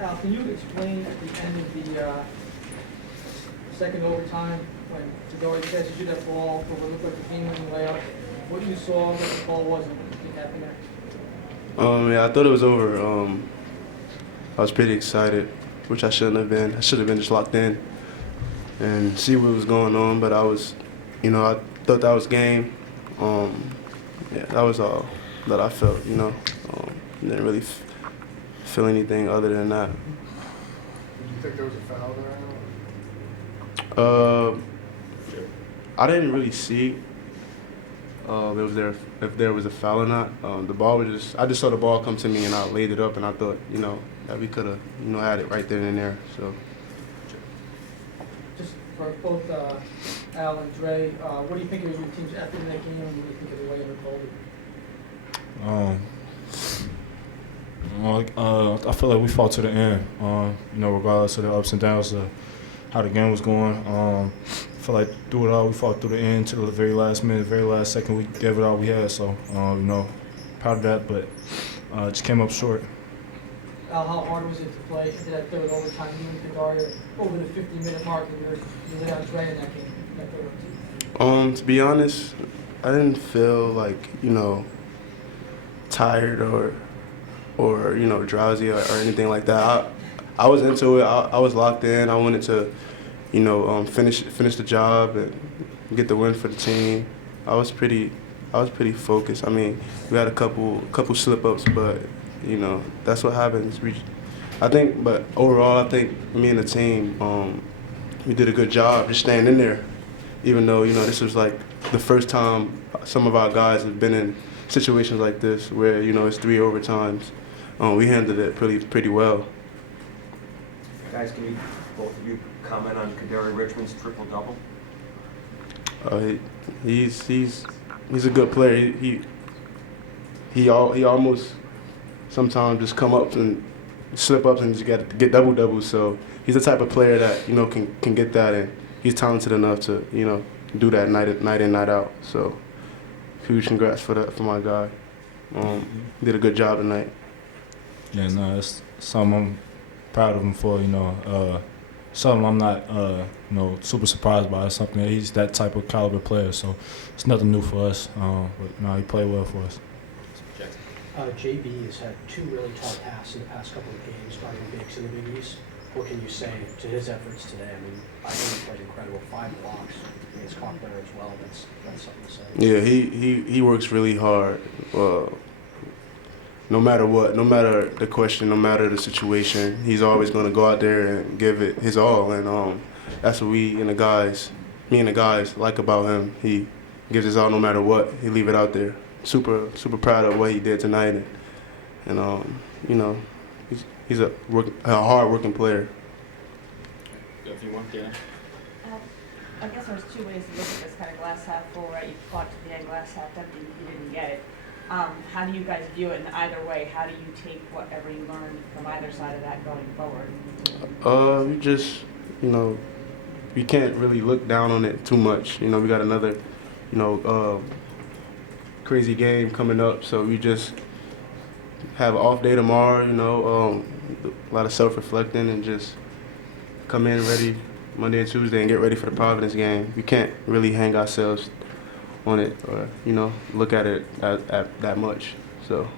Al, can you explain at the end of the second overtime when Dawes passes you that ball for what looked like a game-winning layup, what you saw, what the ball was, and what happened there? Yeah, I thought it was over. I was pretty excited, which I shouldn't have been. I should have been just locked in and see what was going on. But I was, I thought that was game. Yeah, that was all that I felt. Didn't really feel anything other than that. Do you think there was a foul there? I didn't really see if there was a foul or not. The ball was I just saw the ball come to me and I laid it up and I thought, that we could have, had it right then and there. So. Just for both Al and Dre, what do you think of your team's effort in that game, and what do you think of the way it unfolded? I feel like we fought to the end, regardless of the ups and downs of how the game was going. I feel like through it all, we fought through the end to the very last minute, very last second. We gave it all we had. So, proud of that, but just came up short. Al, how hard was it to play into that third overtime? You and Kedaria over the 50-minute mark, and you laid out Dre in that game, that third overtime. To be honest, I didn't feel like, tired or drowsy or anything like that. I was into it. I was locked in. I wanted to, finish the job and get the win for the team. I was pretty focused. I mean, we had a couple slip-ups, but that's what happens. But overall, I think me and the team, we did a good job just staying in there. Even though this was like the first time some of our guys have been in situations like this where it's 3 overtimes. We handled it pretty well. Guys, can you both of you comment on Kadari Richmond's triple-double? He's a good player. He almost sometimes just come up and slip ups and just get double-doubles. So he's the type of player that can get that, and he's talented enough to do that night in, night out. So huge congrats for my guy. Did a good job tonight. Yeah, no, it's something I'm proud of him for. Something I'm not super surprised by. It's something that he's that type of caliber player. So it's nothing new for us. But he played well for us. JB has had 2 really tall passes in the past couple of games, guarding bigs in the Big East. What can you say to his efforts today? I mean, I think he played incredible. 5 blocks. I mean, he's caught better as well. That's something to say. Yeah, he works really hard. No matter what, no matter the question, no matter the situation, he's always going to go out there and give it his all. And that's what me and the guys like about him. He gives his all no matter what. He leave it out there. Super proud of what he did tonight, and he's a hard working player. If you want, yeah. I guess there's 2 ways to look at this, kind of glass half full, right? You fought to the end, glass half empty, you didn't get it. How do you guys view it in either way? How do you take whatever you learned from either side of that going forward? We just, we can't really look down on it too much. We got another, crazy game coming up, so we just have an off day tomorrow, a lot of self-reflecting and just come in ready Monday and Tuesday and get ready for the Providence game. We can't really hang ourselves on it or, look at it at that much. So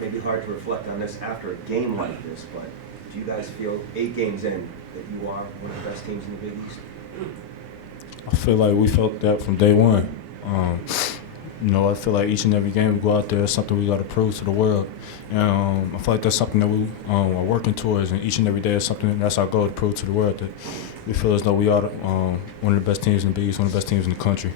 Maybe hard to reflect on this after a game like this, but do you guys feel 8 games in that you are one of the best teams in the Big East? I feel like we felt that from day one. I feel like each and every game we go out there is something we got to prove to the world. And I feel like that's something that we are working towards, and each and every day is something that's our goal to prove to the world that we feel as though we are one of the best teams in the Big East, one of the best teams in the country.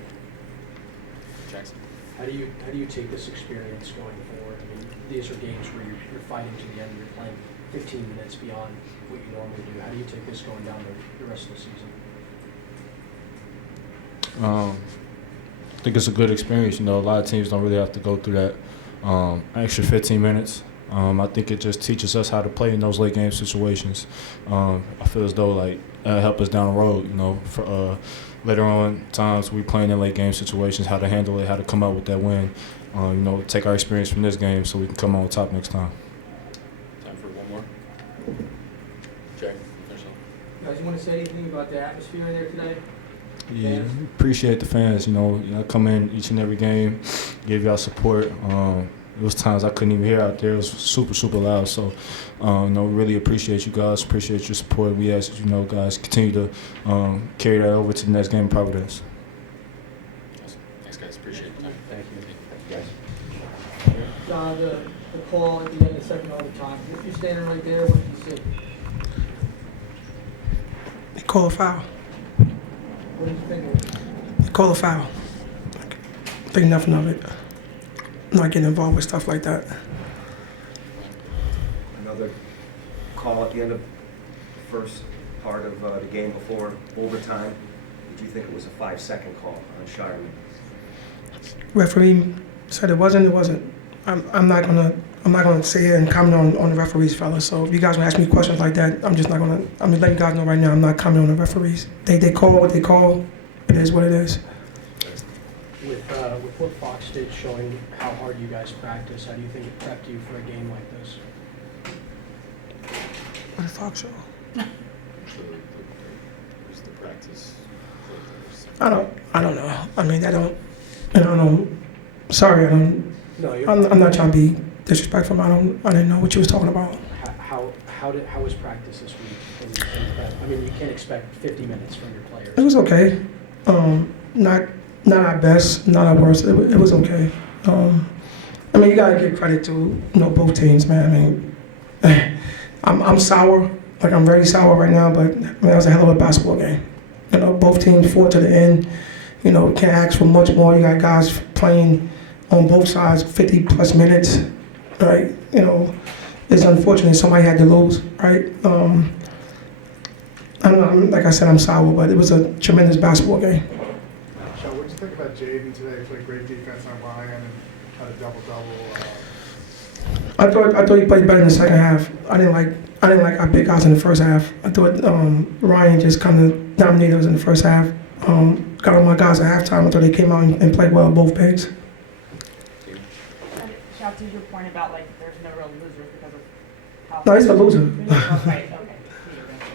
Jackson. How do you take this experience going forward? I mean, these are games where you're fighting to the end. You're playing 15 minutes beyond what you normally do. How do you take this going down the rest of the season? I think it's a good experience. A lot of teams don't really have to go through that extra 15 minutes. I think it just teaches us how to play in those late game situations. I feel as though it'll help us down the road. For later on times we playing in late game situations, how to handle it, how to come out with that win. Take our experience from this game so we can come on top next time. Time for for one more. Jack, finish up. Guys, you want to say anything about the atmosphere there today? Yeah, appreciate the fans. I come in each and every game, give y'all support. It was times I couldn't even hear out there. It was super, super loud. So, really appreciate you guys. Appreciate your support. We ask that guys continue to carry that over to the next game in Providence. Awesome. Thanks, guys. Appreciate it. Thank you. Guys. John, the call at the end of the second overtime, if you're standing right there, what do you see? They call a foul. What do you think? They call a foul. Think nothing of it. Not getting involved with stuff like that. Another call at the end of the first part of the game before overtime. Did you think it was a 5-second call on Shaheen? Referee said it wasn't. It wasn't. I'm not gonna sit here and comment on the referees, fellas. So if you guys gonna ask me questions like that, I'm just letting you guys know right now. I'm not commenting on the referees. They call what they call. It is what it is. With what Fox did showing how hard you guys practice, how do you think it prepped you for a game like this? What did Fox show? Where's the practice? I don't know. I mean, I don't. Sorry, I don't. No, I'm not trying to be disrespectful. I didn't know what you was talking about. How was practice this week? I mean, you can't expect 50 minutes from your players. It was okay. Not our best, not our worst. It was okay. I mean, you gotta give credit to both teams, man. I mean, I'm sour, like I'm very sour right now. But I mean, that was a hell of a basketball game. Both teams fought to the end. Can't ask for much more. You got guys playing on both sides 50+ minutes, right? It's unfortunate somebody had to lose, right? I don't know. Like I said, I'm sour, but it was a tremendous basketball game. Sean, what did you think about Jaden today? He played great defense on Ryan and had a double-double. I thought he played better in the second half. I didn't like our big guys in the first half. I thought Ryan just kind of dominated us in the first half. Got on my guys at halftime. I thought they came out and played well both bigs. Shout to your point about there's no real losers because of how. No, he's a loser. Right. Okay. You're gonna say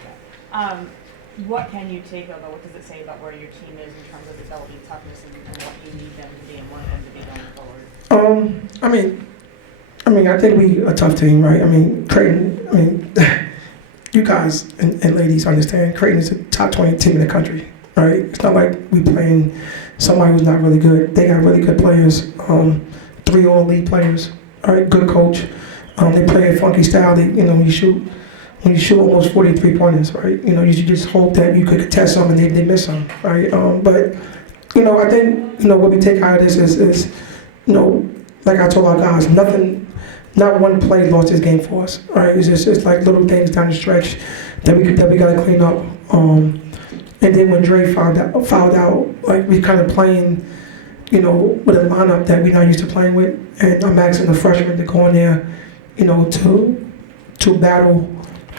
that. What can you take though? What does it say about where your team is in terms of developing toughness and what you need them to be and want them to be going forward? I mean, I think we a tough team, right? I mean, Creighton. You guys and ladies understand. Creighton is a top 20 team in the country, right? It's not like we playing somebody who's not really good. They got really good players. 3 all-league players. All right, good coach. They play a funky style. When you shoot almost 43 pointers, right? You just hope that you could contest some and they miss some, right? But I think what we take out of this is like I told our guys, not one play lost this game for us, right? It's like little things down the stretch that we got to clean up. And then when Dre fouled out, like we kind of playing, with a lineup that we're not used to playing with, and I'm asking the freshmen to go in there, to battle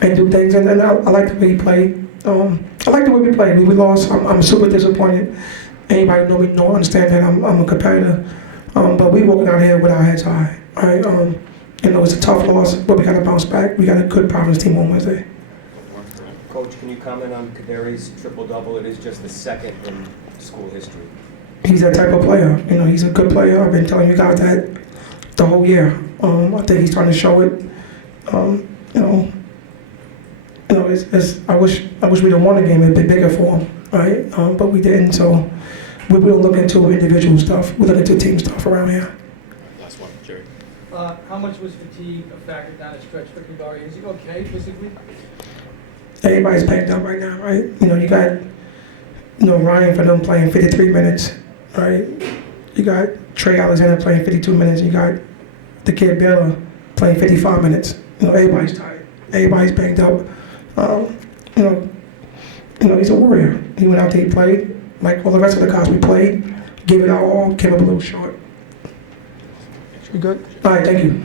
and do things, and I like the way he played. I like the way we played. We lost. I'm super disappointed. Anybody know me understand that I'm a competitor, but we walking out here with our heads high. All right, it's a tough loss, but we got to bounce back. We got a good Providence team on Wednesday. Coach, can you comment on Kadari's triple-double? It is just the second in school history. He's that type of player. He's a good player. I've been telling you guys that the whole year. I think he's trying to show it. I wish we'd have won the game a bit bigger for him, right? But we didn't. So we don't look into individual stuff. We look into team stuff around here. Last one, Jerry. How much was fatigue a factor down the stretch for Kadari? Is he okay physically? Everybody's banged up right now, right? You got Ryan for them playing 53 minutes, right? You got Trey Alexander playing 52 minutes. You got the kid Baylor playing 55 minutes. Everybody's tired. Everybody's banged up. He's a warrior. He went out there, he played like all the rest of the guys we played, gave it our all, came up a little short. We good? All right, thank you.